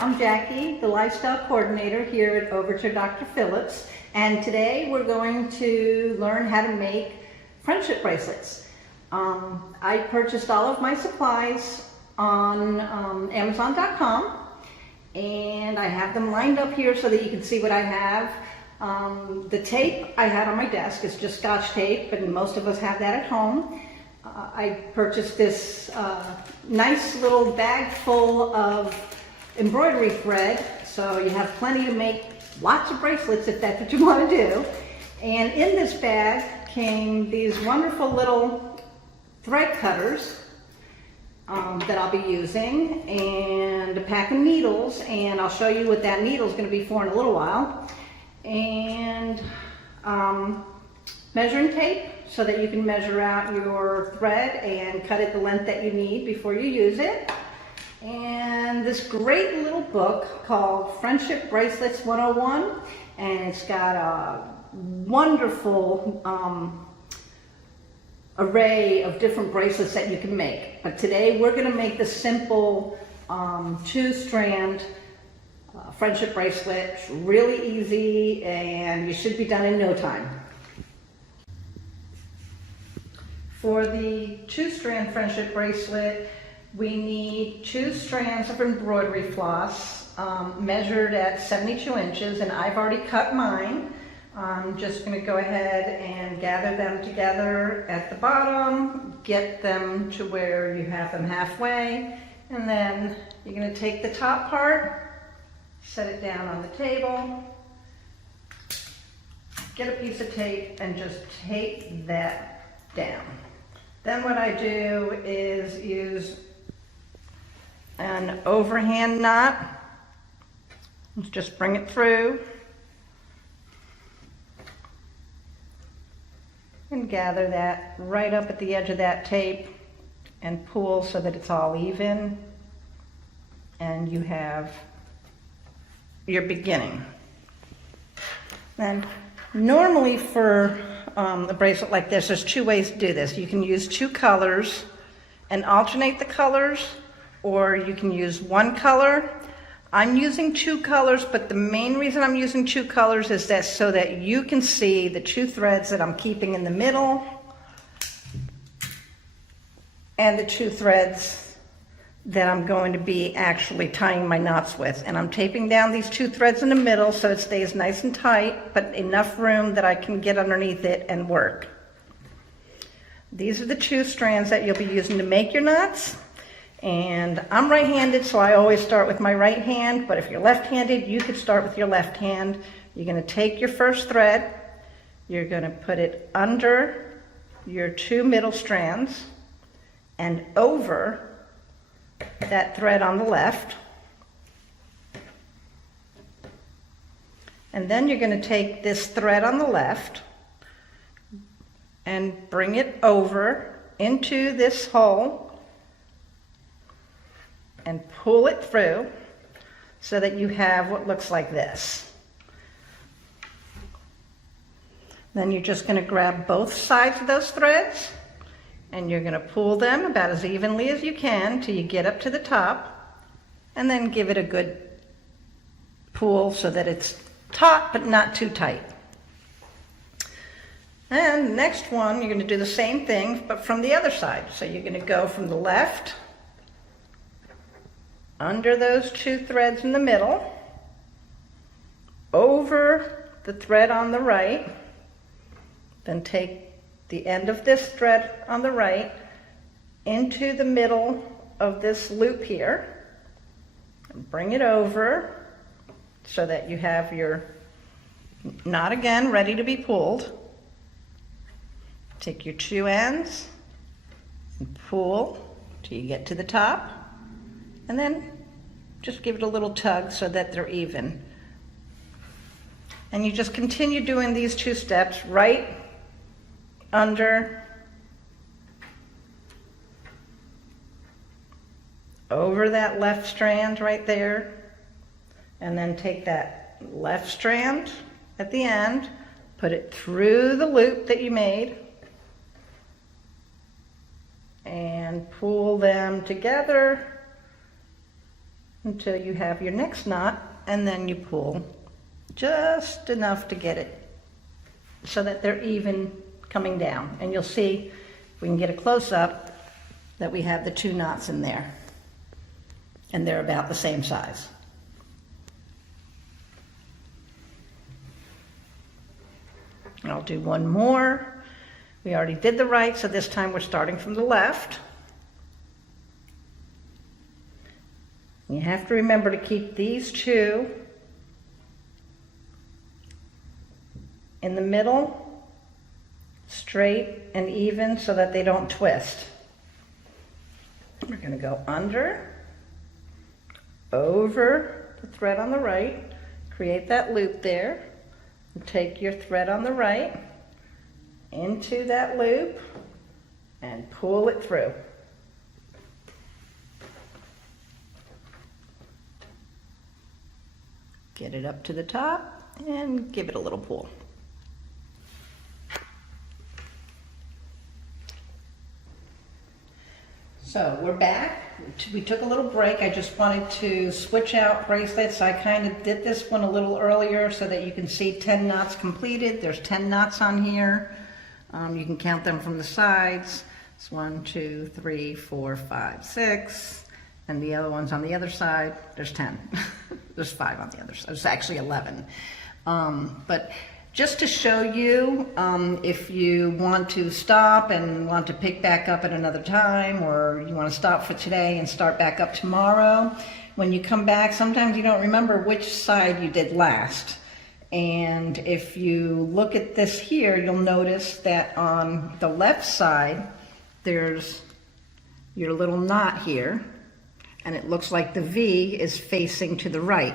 I'm Jackie, the Lifestyle Coordinator here at Overture Dr. Phillips, and today we're going to learn how to make friendship bracelets. I purchased all of my supplies on Amazon.com, and I have them lined up here so that you can see what I have. The tape I had on my desk is just Scotch tape, and most of us have that at home. I purchased this nice little bag full of embroidery thread, so you have plenty to make lots of bracelets if that's what you want to do. And in this bag came these wonderful little thread cutters that I'll be using, and a pack of needles, and I'll show you what that needle is going to be for in a little while, and measuring tape so that you can measure out your thread and cut it the length that you need before you use it. And this great little book called Friendship Bracelets 101, and it's got a wonderful array of different bracelets that you can make. But today we're going to make the simple 2-strand friendship bracelet. It's really easy and you should be done in no time. For the 2-strand friendship bracelet, we need 2 strands of embroidery floss measured at 72 inches, and I've already cut mine. I'm just going to go ahead and gather them together at the bottom, get them to where you have them halfway, and then you're going to take the top part, set it down on the table, get a piece of tape, and just tape that down. Then what I do is use an overhand knot. Let's just bring it through and gather that right up at the edge of that tape and pull so that it's all even, and you have your beginning. Then normally for a bracelet like this, there's 2 ways to do this. You can use 2 colors and alternate the colors, or you can use 1 color. I'm using 2 colors, but the main reason I'm using 2 colors is that so that you can see the 2 threads that I'm keeping in the middle and the 2 threads that I'm going to be actually tying my knots with. And I'm taping down these 2 threads in the middle so it stays nice and tight, but enough room that I can get underneath it and work. These are the 2 strands that you'll be using to make your knots. And I'm right-handed, so I always start with my right hand, but if you're left-handed, you could start with your left hand. You're going to take your first thread, you're going to put it under your 2 middle strands and over that thread on the left. And then you're going to take this thread on the left and bring it over into this hole and pull it through so that you have what looks like this. Then you're just going to grab both sides of those threads and you're going to pull them about as evenly as you can till you get up to the top, and then give it a good pull so that it's taut but not too tight. And the next one, you're going to do the same thing but from the other side. So you're going to go from the left under those 2 threads in the middle, over the thread on the right, then take the end of this thread on the right into the middle of this loop here, and bring it over so that you have your knot again ready to be pulled. Take your 2 ends and pull till you get to the top, and then just give it a little tug so that they're even. And you just continue doing these 2 steps, right under, over that left strand right there, and then take that left strand at the end, put it through the loop that you made, and pull them together until you have your next knot, and then you pull just enough to get it so that they're even coming down. And you'll see, if we can get a close-up, that we have the 2 knots in there, and they're about the same size. And I'll do one more. We already did the right, so this time we're starting from the left. You have to remember to keep these 2 in the middle, straight and even, so that they don't twist. We're going to go under, over the thread on the right, create that loop there, and take your thread on the right into that loop and pull it through. Get it up to the top and give it a little pull. So we're back. We took a little break. I just wanted to switch out bracelets. I kind of did this one a little earlier so that you can see 10 knots completed. There's 10 knots on here. You can count them from the sides. It's 1, 2, 3, 4, 5, 6. And the other ones on the other side, there's 10. There's 5 on the other side. There's actually 11. But just to show you, if you want to stop and want to pick back up at another time, or you want to stop for today and start back up tomorrow, when you come back, sometimes you don't remember which side you did last. And if you look at this here, you'll notice that on the left side, there's your little knot here, and it looks like the V is facing to the right.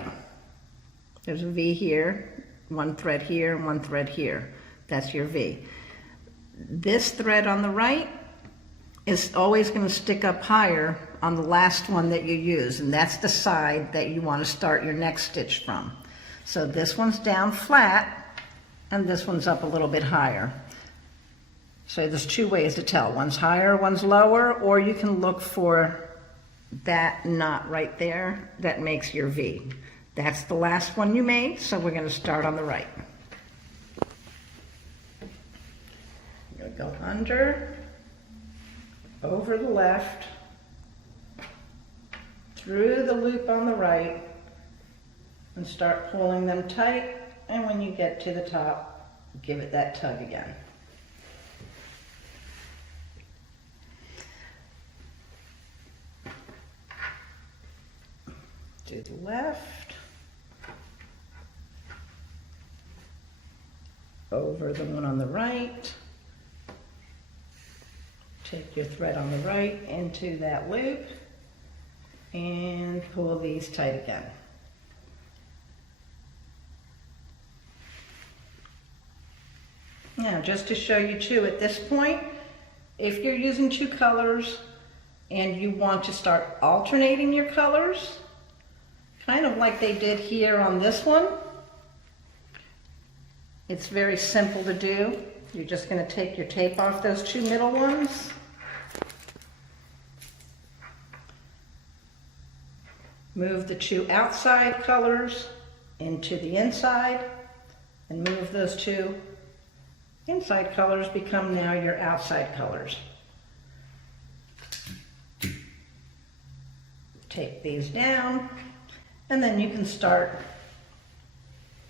There's a V here, 1 thread here, and 1 thread here. That's your V. This thread on the right is always going to stick up higher on the last one that you use, and that's the side that you want to start your next stitch from. So this one's down flat, and this one's up a little bit higher. So there's 2 ways to tell. One's higher, one's lower, or you can look for that knot right there that makes your V. That's the last one you made, so we're going to start on the right. You're going to go under, over the left, through the loop on the right, and start pulling them tight, and when you get to the top, give it that tug again. To the left, over the one on the right, take your thread on the right into that loop, and pull these tight again. Now, just to show you too, at this point, if you're using 2 colors and you want to start alternating your colors, kind of like they did here on this one, it's very simple to do. You're just going to take your tape off those 2 middle ones. Move the 2 outside colors into the inside, and move those 2 inside colors become now your outside colors. Take these down, and then you can start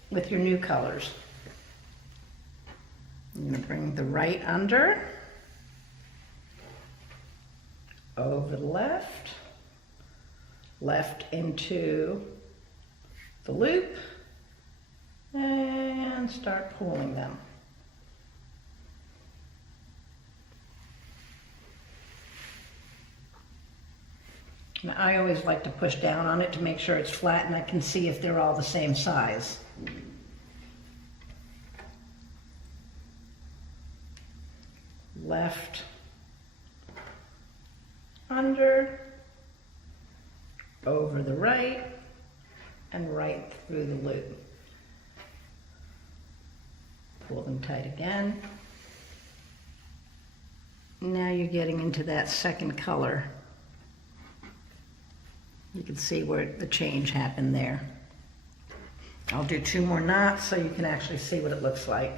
with your new colors. I'm going to bring the right under, over the left, left into the loop, and start pulling them. And I always like to push down on it to make sure it's flat and I can see if they're all the same size. Left, under, over the right, and right through the loop. Pull them tight again. Now you're getting into that second color. You can see where the change happened there. I'll do 2 more knots so you can actually see what it looks like.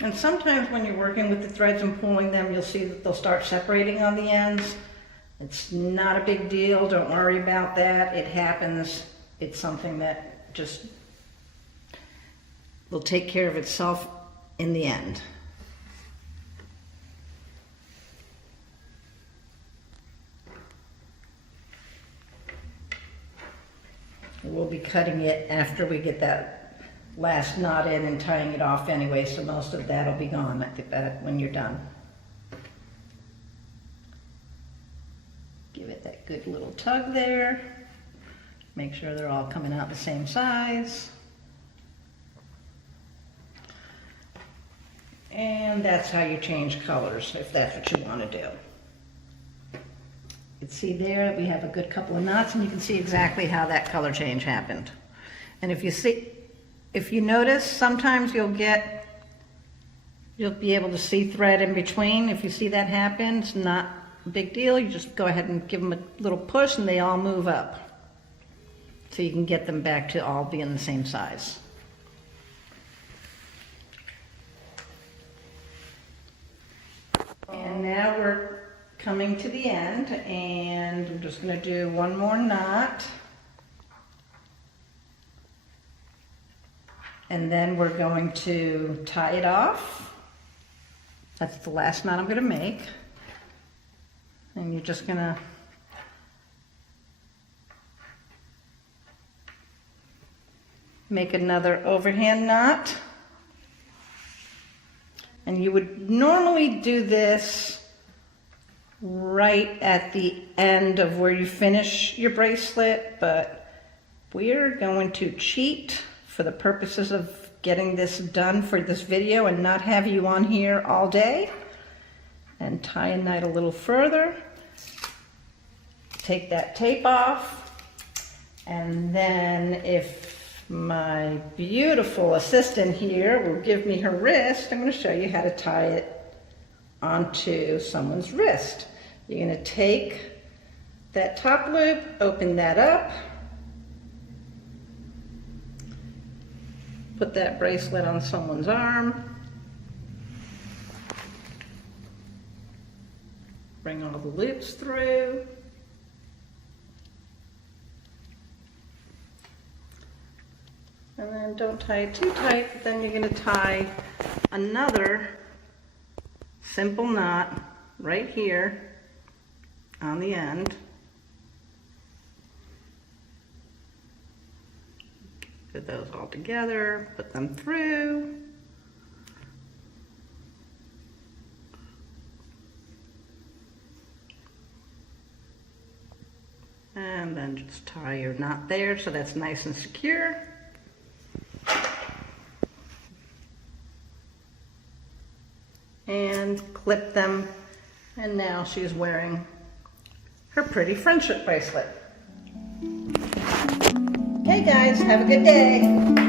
And sometimes when you're working with the threads and pulling them, you'll see that they'll start separating on the ends. It's not a big deal, don't worry about that. It happens. It's something that just will take care of itself in the end. We'll be cutting it after we get that last knot in and tying it off anyway, so most of that'll be gone when you're done. Give it that good little tug there. Make sure they're all coming out the same size. And that's how you change colors, if that's what you want to do. You can see there we have a good couple of knots, and you can see exactly how that color change happened. And if you notice, sometimes you'll be able to see thread in between. If you see that happen, it's not a big deal. You just go ahead and give them a little push and they all move up. So you can get them back to all being the same size. And now we're coming to the end, and I'm just going to do 1 more knot. And then we're going to tie it off. That's the last knot I'm going to make. And you're just going to make another overhand knot. And you would normally do this right at the end of where you finish your bracelet, but we're going to cheat for the purposes of getting this done for this video and not have you on here all day, and tie a knot a little further. Take that tape off, and then if my beautiful assistant here will give me her wrist, I'm going to show you how to tie it onto someone's wrist. You're going to take that top loop, open that up, put that bracelet on someone's arm, bring all the loops through, and then don't tie it too tight, but then you're going to tie another simple knot right here on the end. Put those all together, put them through. And then just tie your knot there so that's nice and secure. And clip them, and now she's wearing her pretty friendship bracelet. Okay guys, have a good day.